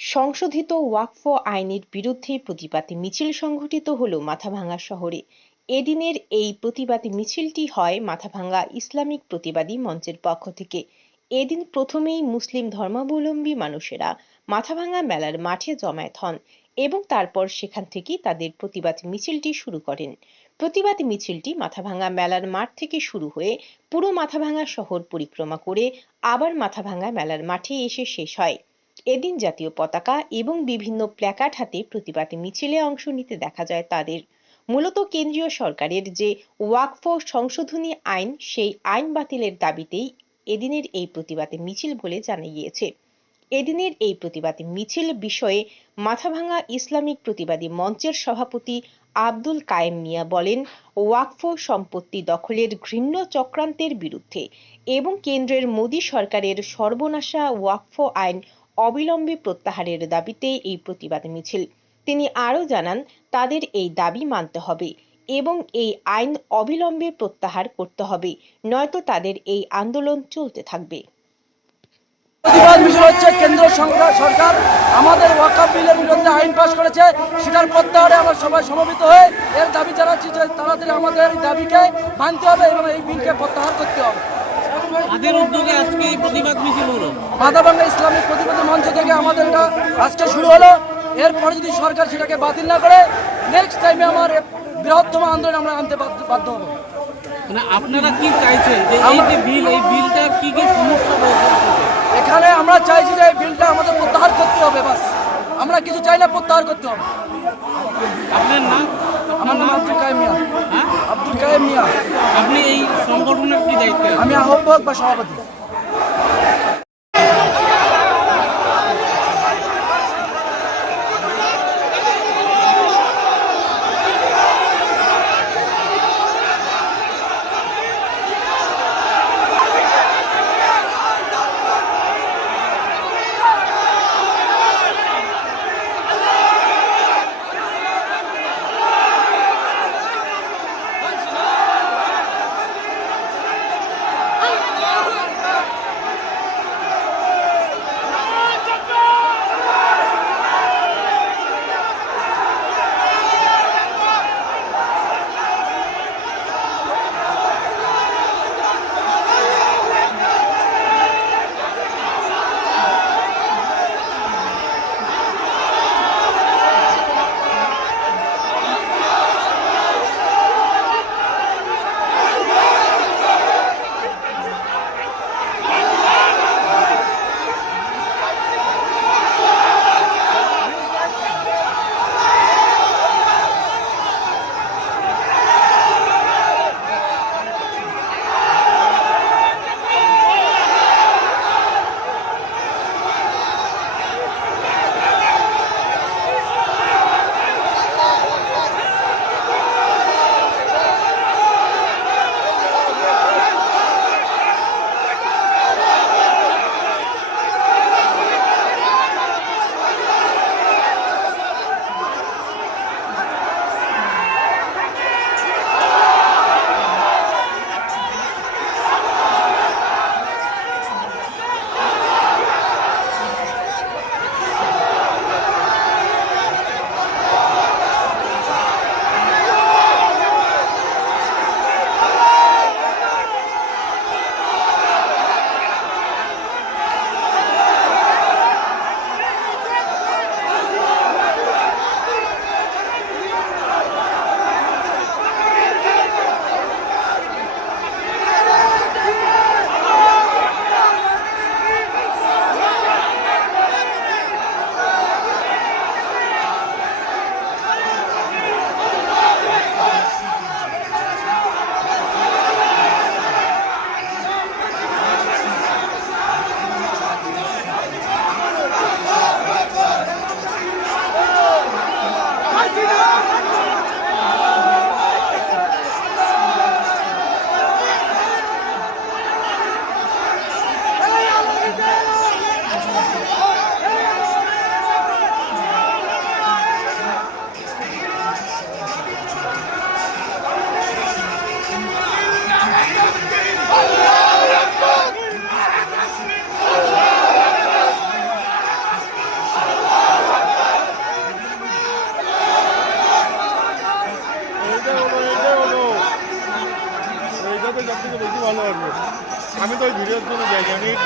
সংশোধিত ওয়াকফ আইনের বিরুদ্ধে প্রতিবাদী মিছিল সংঘটিত হলো মাথাভাঙা শহরে। এদিনের এই প্রতিবাদী মিছিলটি হয় মাথাভাঙ্গা ইসলামিক প্রতিবাদী মঞ্চের পক্ষ থেকে। এদিন প্রথমেই মুসলিম ধর্মাবলম্বী মানুষেরা মাথাভাঙ্গা মেলার মাঠে জমায়েত হন এবং তারপর সেখান থেকেই তাদের প্রতিবাদ মিছিলটি শুরু করেন। প্রতিবাদী মিছিলটি মাথাভাঙা মেলার মাঠ থেকে শুরু হয়ে পুরো মাথাভাঙা শহর পরিক্রমা করে আবার মাথাভাঙা মেলার মাঠে এসে শেষ হয়। এদিন জাতীয় পতাকা এবং বিভিন্ন প্ল্যাকার্ড হাতে প্রতিবাদী মিছিলে অংশ নিতে দেখা যায় তাদের। মূলত কেন্দ্রীয় সরকারের যে ওয়াকফ সংশোধনী আইন, সেই আইন বাতিলের দাবিতেই এদিনের এই প্রতিবাদী মিছিল বলে জানা গিয়েছে এদিনের এই প্রতিবাদী মিছিল বিষয়ে মাথাভাঙা ইসলামিক প্রতিবাদী মঞ্চের সভাপতি আব্দুল কায়েম মিয়া বলেন, ওয়াকফ সম্পত্তি দখলের ঘৃণ্য চক্রান্তের বিরুদ্ধে এবং কেন্দ্রের মোদী সরকারের সর্বনাশা ওয়াকফ আইন অবিলম্বে প্রত্যাহারের দাবিতে এই প্রতিবাদ মিছিল। তিনি আরও জানান, তাদের এই দাবি মানতে হবে এবং এই আইন অবিলম্বে প্রত্যাহার করতে হবে, নয়তো তাদের এই আন্দোলন চলতে থাকবে। প্রতিবাদ মিছিল হচ্ছে কেন্দ্র সরকার। আমাদের ওয়াকাপ বিলের বিরুদ্ধে আইন পাশ করেছে, সেটার প্রত্যাহারে আমরা সবাই সমবেত হয়ে এর দাবি জানাচ্ছি যে তাড়াতাড়ি আমাদের এই দাবিকে মানতে হবে এবং এই বিলকে প্রত্যাহার করতে হবে। তাদের উদ্যোগে আজকে প্রতিবাদ মিছিল হলো। মাথাভাঙ্গা ইসলামিক প্রতিবাদী মঞ্চ থেকে আমাদের এটা আজকে শুরু হলো। এরপরে যদি সরকার সেটাকে বাতিল না করে নেক্সট টাইমে আমার বৃহত্তম আন্দোলন আমরা আনতে বাধ্য- বাধ্য হব। মানে আপনারা কি চাইছেন যে এই যে বিল এই বিলটা কি কি সমস্যা রয়েছে এখানে আমরা চাইছি যে এই বিলটা আমাদের প্রত্যাহার করতে হবে বাস। আমরা কিছু চাই না প্রত্যাহার করতে হবে। আপনার নাম? আমার নাম? আব্দুল কায়েম মিয়া। হ্যাঁ? আব্দুল কায়েম মিয়া। আমি আহ্বায়ক বা সভাপতি।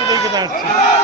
দেখি আমি একটু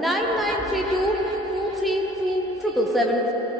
9932